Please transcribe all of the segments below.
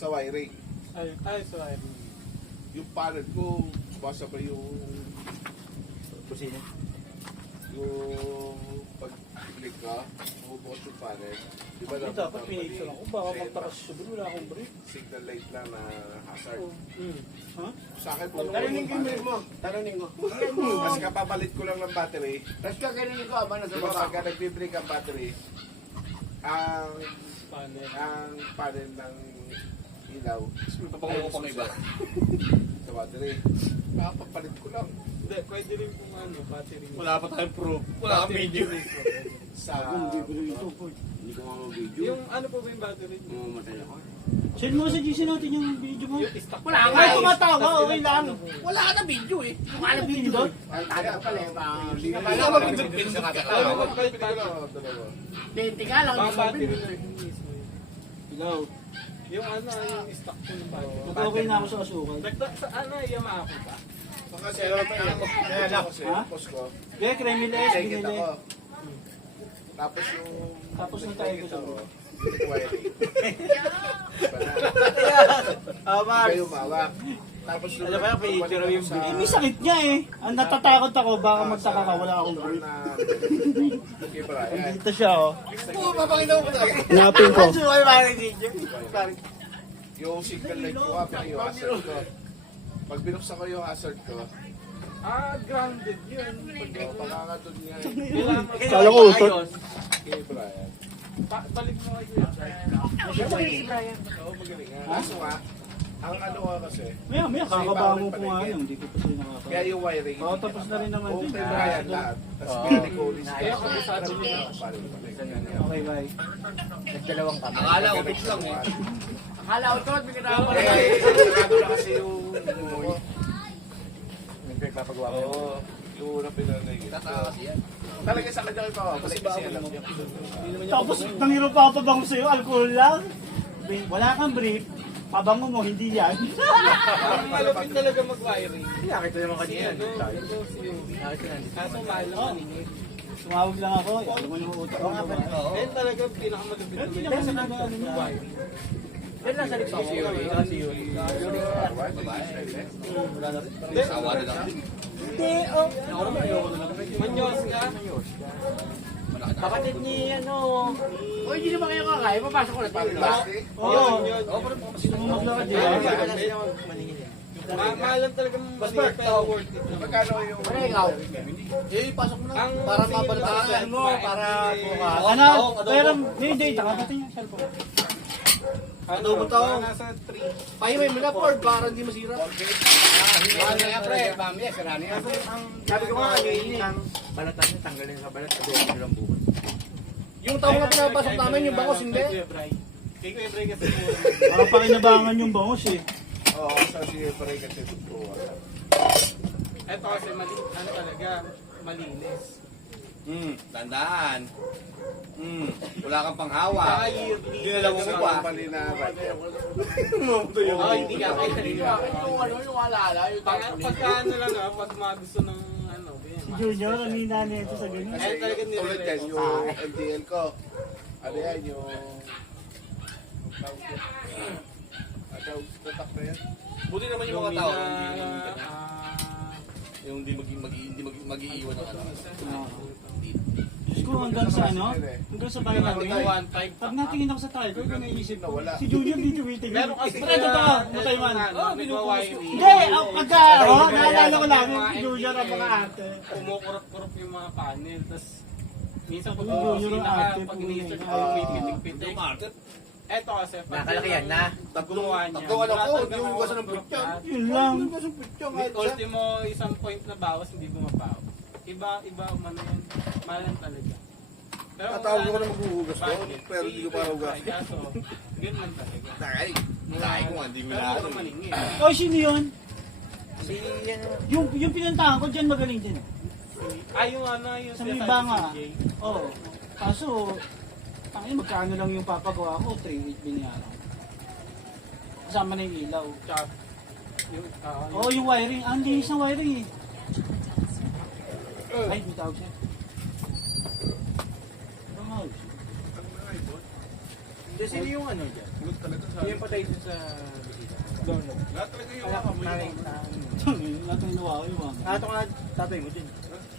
sa wiring. Ay, so ay. Yung panel ko, sumasabay yung Kusina. pag-click ka, bumubukas yung panel. Di ba Hindi dapat pinigil ako. Baka magtakas siya doon. Wala akong break. Signal light lang na hazard. Ha? Sa akin po, Taraning ko yung mo. Taraning ko. kasi kapapalit ko lang ng battery. Tapos kakainin ko, ama, nasa Diba baba. pagka nagbe-break ang battery, ang Panel. panel ng ilaw Papango ko pang iba. sa battery. Kapapalit ko lang Hindi, pwede rin kung ano, battery. Wala pa tayong proof. Wala kang video. sa Hindi ko mga-video. Yung ano po ba yung battery? Mamamatay ako. Send mo sa GC natin yung video mo. Yung stock. Wala nga Ay, eh. tumatawa, okay lang. Wala ka na video eh. Wala na video doon. Ang taga ko pala eh. Hindi ka Wala pala. ka mag-pin sa kata. Ay, Pwede ko lang ako dalawa. 20 ka lang. Mga hindi mo battery bin- na yung mismo. Ilaw. Yung ano, yung stock ko yung battery. Okay na ako sa asukal. Sa ano, Yamaha ko ba? Kasi kasi Ha? post ko, Kaya Kremil S, second binili. ako. Tapos yung Tapos nang tayo ko sa wiring. Iba yung mawak. Tapos yung Ano ba yung picture yung Eh, may sakit niya eh. Ang natatakot ako, baka magtaka ka, wala akong grip. Okay, Brian. Dito siya oh. Oo, papakita mo talaga. Hanapin ko. Ano ba yung mga video? Yung signal light ko, pero yung hazard ko. Pag binuksan ko yung hazard ko, Grounded yun. baka doon niya. Kala ko usot. Okay, Brian. Balik mo kayo yun. Oo, magaling nga. Kaso nga, ang ano ko kasi, Maya, kakabango ko nga yun. Hindi ko pa sila kaya nakaka. yung wiring. Oo, tapos na rin naman Okay, din. Brian, lahat. Tapos pinalik ko ulit. Kaya kabisado niya. Okay, bye. Nagdalawang kami. Akala ko fix lang eh. Akala ko ito, bigyan na ako. Sigurado na kasi yung Nagpapagawa ko. Oo, yung unang pinanay. Tataka kasi yan. Talaga sa kanya ko, kasi alam niya. Tapos, nangyiro pa ako pabango sa'yo, alcohol lang. Wala kang brief, pabango mo, hindi yan. Ang malapit talaga mag-wiring. Nakita naman kanina. Ito si Yuri. Kaso mahal lang maningit. Tumawag lang ako, alam mo yung utak ko. Ayun talaga pinakamalapit na Hindi naman sa nag-ano niya. wiring. Yan lang sa likod ko. Si Yuri. Sawa na lang. Hindi, oh. Manyos ka. Kapatid ni ano. O, hindi naman kayo kakaya. Papasok ko na tayo. Plastic? Oo. Yun. Gusto mo maglakad yun? Mahalan talaga maningit pero worth it. Magkano yung... Ano ikaw? Eh, pasok mo na. Ang Para singil mabalitaan mo. kasi, Para bukas. Ano? Pero, hindi, takapitin yung cellphone. Adobo to. Nasa 3. Pahimay mo na, Ford, para hindi masira. Ano nga pre? Mamaya, sarani yan. Sabi ko nga kanina. Ang balatan niya, tanggalin sa balat, adobo nyo lang bukas. Yung taong na pinapasok namin, yung bangos, hindi. Kay Kuya Bray kasi Parang pakinabangan yung bangos eh. Oo, sa siya pa rin kasi totoo. Ito kasi ano talaga, malinis. Tandaan. Wala kang panghawa. Saka yearly. Dinala mo Sa pa. mali na radyo. Oh, hindi ka kahit sarili mo. Yung alala, yung Pagka ano lang pag mga gusto ng ano, Si Junior, ang hina nito sa ganun. Kasi talaga tulad yan, yung MDL ko. Ano yan, yung... Ano, tatak na yan? Buti naman yung mga tao. Yung hindi mag-iiwan ng ano. Diyos ko, hanggang sa ano? Hanggang sa bayan natin. Yung 1.5. Pag natingin ako sa tile, kung naisip Na wala. si Junior dito waiting. Meron kasi Pero ito to, matay man. nagwa-wiring. Hindi, pagka, naalala ko lang, si Junior ang mga ate. Kumukurap-kurap yung mga panel. Tapos, minsan pag Yung umusina yung ka, ate, pag puno ini-search yun. mo, may pitik-pitik. Eto kasi, pag Nakalakihan na. gumawa niya. Tatlong ano ko, wala yung talagang iwasan ng overcrop pityan. lahat. Yun lang. Yung pityon, May ultimo isang point na bawas, hindi bumabawas. Iba umano yan. Malan talaga. Pero Tatawag ko wala na maghuhugas ko, budget. pero hindi ko pa hugas. Kaso, ganun lang talaga. Takay. Takay ko nga, hindi mo Pero lahat. hindi maningin. Oh, sino yun? Si yan, Yung pinuntahan ko, dyan magaling din. Yung ano, yung Sa may sinasabi banga. si CJ. Oo. Kaso, tangin, magkano lang yung papagawa ko, 3.8 binayaran. Kasama na yung ilaw. Tsaka, yung, Oo, yung wiring. Ang linis ng wiring eh. Ay, may tawag siya. Bangag. sino yung ano dyan? Good talaga sa Yung patay dun sa bisita. lahat talaga yung Kaya mga namin, Lahat ng nawa yung mga. ito nga tatay mo din.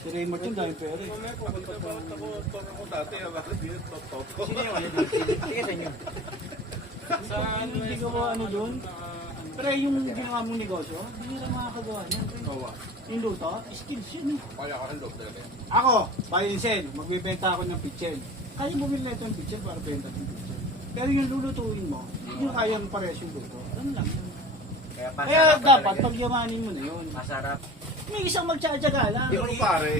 Si Raymond yung dahil pera eh. bakit ako tono ko dati, bakit di toto? Sino yung ano dun? Sige sa inyo. Sa ano Hindi eh, ko ba ano doon? Pero yung ginawa mong negosyo, hindi nila makakagawa niyan. Bawa. Yung luto, skills yun eh. Kaya ka ng loob talaga. Ako, Valenzen, magbibenta ako ng pitchen. Kaya bumili na ito ng pitchen para benta ng pitchen. Pero yung lulutuin mo, hindi mo kayang pares yung luto. Ano lang yun. Kaya Kaya dapat, pagyamanin mo na yun. Masarap. May isang magtsatsaga lang. Pero pare,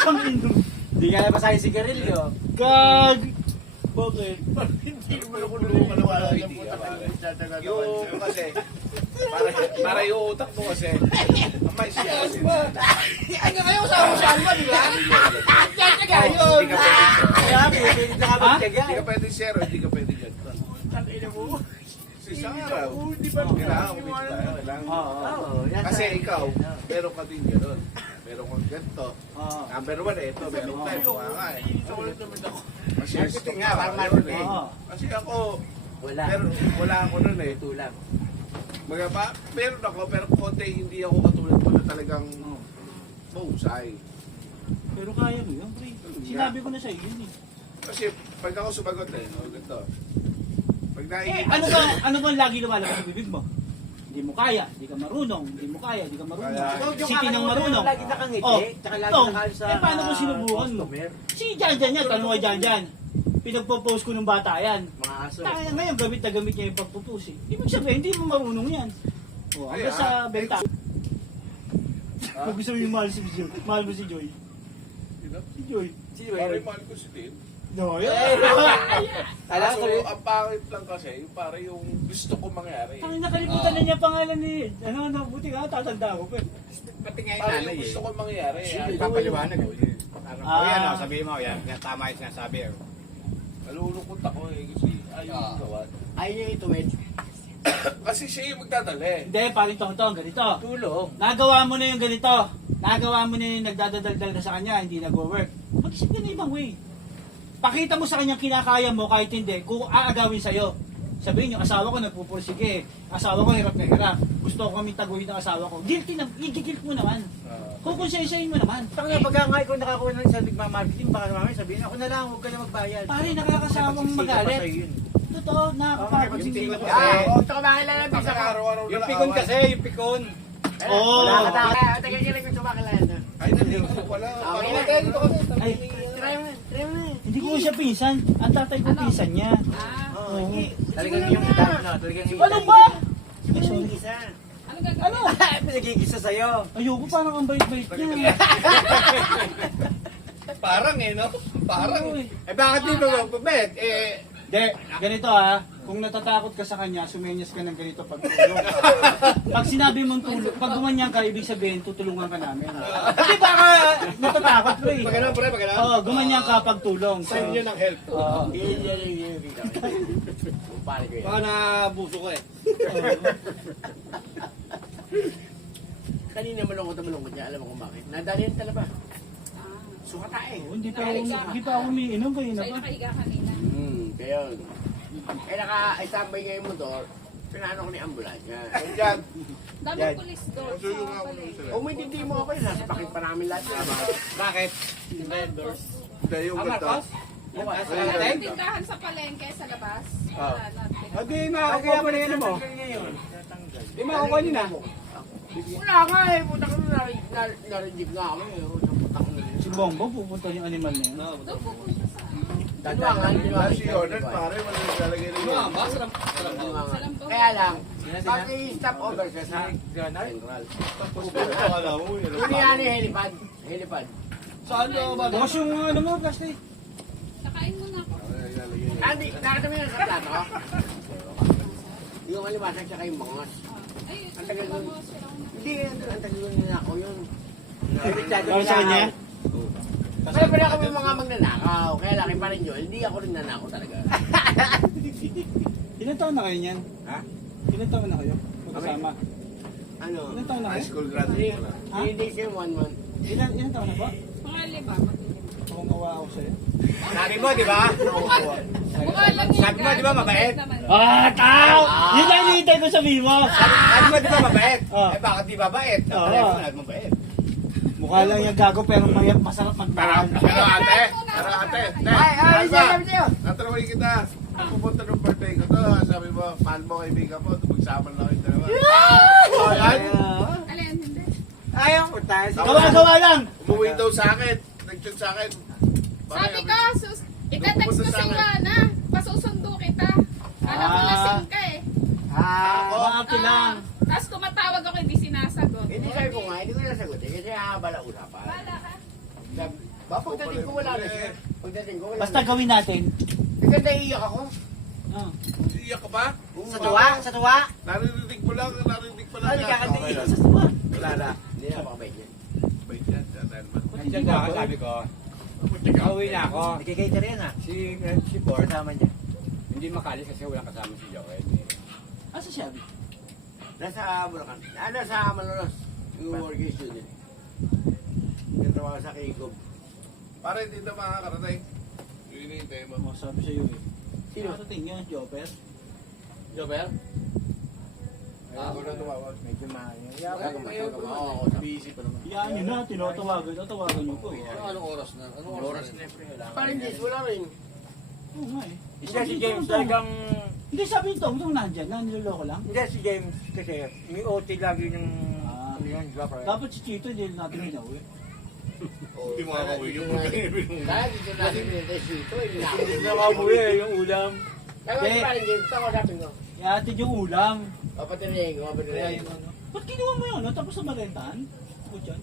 Ang inom. Hindi ka na pasaya sigarilyo. Gag! Bakit? hindi mo na kulungan na wala idea. Yung kasi, para yung utak mo kasi, may siya kasi. Ay, kayo sa ba, di ba? Tsatsaga yun! Hindi ka pwede. Kaya, pwede na kami tiyaga. Hindi ka pwede zero, hindi ka pwede dyan. Sa isang araw, kailangan mo tayo. Kailangan mo. Oo. yan Kasi sa- ikaw, meron ka din gano'n. Meron kang ganito. Oo. Number one, ito, meron tayo. Kung nga eh. Kasi Marketing nga, parang yun marketing. eh. Oo. Kasi ako, Wala. pero wala ako nun eh. Tulang. Meron ako, pero konti hindi ako katulad mo na talagang mahusay. Pero kaya mo yun, pre. Sinabi ko na sa iyo yun eh. Kasi pag ako sumagot eh, ganito. Pag Eh, naiinip ano ba lagi lumalabas sa bibig mo? Hindi mo kaya, hindi ka marunong, hindi mo kaya, hindi ka marunong. Kaya- City ng marunong. Lagi nakangiti. Oh, Tsaka lagi Tong, nakaalis sa eh, paano kung sinubukan mo? customer. Si Janjan yan, tanong kay Janjan. Pinagpo-post ko ng bata yan. Mga aso. Kaya ngayon, gamit na gamit niya yung pagpo-post eh. Ibig sabihin, hindi mo marunong yan. O, hanggang Ay, sa ah. benta. Kung gusto mo yung mahal si Joy, mahal mo si Joy. Si Joy. Sino ba Pare, yun? mahal ko si Tin. No, yun. Alam So, ko ang pangit lang kasi, yung pare yung gusto ko mangyari. Ang nakalimutan na niya pangalan ni, buti ka, tatanda ko pa. Pati nga yung Pare nanay yung eh. gusto ko mangyari. Papaliwanag eh. Ah. O yan o, sabihin mo, yan. Yan, tama yung sinasabi. Nalulungkot ako eh, kasi ayaw yung gawa. Ayaw niya ituwid. Kasi siya yung magdadali. Hindi, paring tong ganito. Tulong. Nagawa mo na yung ganito. Nagawa mo na yung nagdadaldal ka sa kanya, hindi nag-work. Mag-isip ka na ibang way. Pakita mo sa kanya kinakaya mo kahit hindi, kung aagawin sa'yo. Sabihin nyo, asawa ko nagpupursige, asawa ko hirap na hirap, gusto ko kami taguhin ng asawa ko. Guilty na, i-guilt mo naman. Kukonsensyahin mo naman. Taka nga, pagka nga ikaw nakakuha ng sa nagmamarketing, baka naman sabihin, ako na lang, huwag ka na magbayad. Pare, nakakasawang magalit. Totoo, nakakapagod Yung hindi pikon ka. kasi, tsaka makilala ng Kasi araw-araw yung na pikon away. kasi, yung pikon. Oo. Wala ka taka. Taga kilig ko sumakilala. Ay, nandito ko pala. Okay Parang- na, dito kami. Ay, Try mo na, try mo na. hindi ko siya pinsan. Ang tatay ko pinsan niya. Oo. Talagang yung dad na, talagang yung Ano ba? Ay, sorry. Isa. Ano? Pinagigisa sa'yo. Ayoko, parang ang bait-bait niya. Parang eh, no? Parang. Oo, eh. Eh bakit di ba magpapet? Eh, Hindi, ganito ha. Kung natatakot ka sa kanya, sumenyas ka ng ganito pag tulong. Pag sinabi mong tulong, pag gumanyan ka, ibig sabihin, tutulungan ka namin. Hindi baka natatakot mo eh. pagkano pre, pagkano? Oo, gumanyan ka pag tulong. Sa inyo ng help. Oo. Pare ko yan. Baka nabuso ko eh. Kanina malungkot niya, alam mo kung bakit. Nadalian ka na ba? Sukata eh. Hindi pa ako umiinom kayo na Sa'yo pa. nakahiga kanina. Kaya yun. Eh naka-itambay nga yung motor, pinano ko ni ambulansya. Diyan. Daming pulis doon. Gusto yung nga sa ako palengke. sila. Kung may hindi mo ako yun, nasa pakit pa namin lahat yun. Bakit? Si Marcos. Hindi, yung Ah, ganito. Marcos? Bukas. Walang tindahan sa palengke sa labas. Wala na. Hindi, makakuha mo na yan mo. Hindi, makakuha nyo na. Wala nga eh, puta ko narinig nga kami. Puta ko na yun. Si Bongbong pupunta yung animal niya. Doon pupunta sa Dadaan, Kasi order, pare, wala nang lalagay rin yun. Mama, sarap. Sarap. Salambaw. Kaya lang, pag i-stop over ka sa Central, Akala mo yun. yun yan eh, helipad. Helipad. Saan ka ba? Bukas yung ano mo, plastic. Nakain mo na ako. Ay, lalagay yun. Andy, nakita mo yun sa plato? Yung alimasag tsaka yung bangos. Ay, Ang tagal salambaw nun. mo sila. Hindi, ang tagal nun nila ako yun. Para sa kanya? Kaya pala kami mga magnanakaw. Kaya laki pa rin yun. Hindi ako rin nanakaw talaga. Ilan taon na kayo niyan? Ha? Ilan taon na kayo? Magkasama. Ano? Ilan taon na High kayo? school graduate ko na. 3 days and 1 month. Ilan taon na po? Mga lima. maglilima. Nangungawa ako sa'yo. Sabi mo, di ba? Mukha lang yan. Sabi mo, di ba, mabait? Naman. Ah, tao! Yun ang hinihintay ko sabihin mo. Sabi mo, di ba, mabait? Oh. Eh, bakit di mabait? Oo. Sabi mo, mabait. Mukha lang yung gago pero masarap magmahal. Pero ate, ne, Ay, Alba, sabi sa'yo. tatanungin kita. Pupunta ng birthday ko to, sabi mo, mahal mo kaibigan mo, magsama lang yung dalawa. Oh, yan. Alin, hindi. Ayaw ko tayo. Gawa-gawa lang! Umuwi daw sa akin, nag-chat sa akin. Sabi ko, itetext ko si Juana. Pasusundo kita. Alam ko Ah. lasing ka eh. Mga lang. Tapos tumatawag ako, hindi sinasagot. Hindi sabi ko nga, hindi ko nasagutin kasi habala usapan. Wala ka. Pagdating ko wala na siya. Pagdating ko wala Basta na. gawin natin. Kasi naiiyak ako. Ah. Iyak ka ba? Sa tuwa? Sa tuwa? Narinig mo lang. Ay, kakandi. Okay. Sa tuwa. Wala na. Hindi na ako kabait yan. Wait yan, dyan mo. Nandiyan na ako, sabi ko. Pauwi na ako. Nagkikater yan ha. Si Bor, kasama niya. Hindi makalis kasi walang kasama si Joel. Asa siya? Abi? Nasa Bulacan. Ano sa Malolos? Yung working student. Nagtrabaho sa Kikob. Para hindi na makakarating. Yung hinihintay mo. Oh, sabi sa'yo eh. Sino? Sa tingin, Jopper. Jobel? Ako na tumawag. Medyo Oo, busy pa naman. Yan yun na, tinatawagan. Tatawagan niyo po. Anong oras na? Anong oras na? Parang Jess, wala rin. Oo nga eh. Hindi si James talagang... Hindi sabi nito, itong nandyan, naniloloko lang. Hindi si James kasi may OT lagi ng... Ah. Ano yun, di ba? Dapat si Chito, hindi natin ginawin. Hindi mo makakauwi yung pagkaibig. Dahil dito natin pinintay dito. Hindi na mabuhi yung ulam. Kaya wala parang James, ako sabi ko. Iatid yung ulam. Papatinayin ko, papatinayin ko. Ba't kinuha mo yun? No? Tapos sa marentahan? Ako dyan.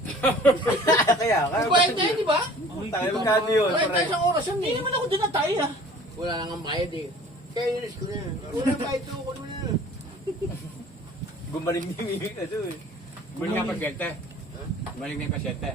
Kaya, Kwenta yun, di ba? Okay, tayo magkano yun? Kwenta isang oras yun Hindi eh. naman ako dinatay ah. Wala nang ang bayad eh. Kaya inis ko na yan. Wala bayad to, kuno na yan. Gumaling niya yung ito eh. Gumaling nga pasyente. Gumaling na yung pasyente.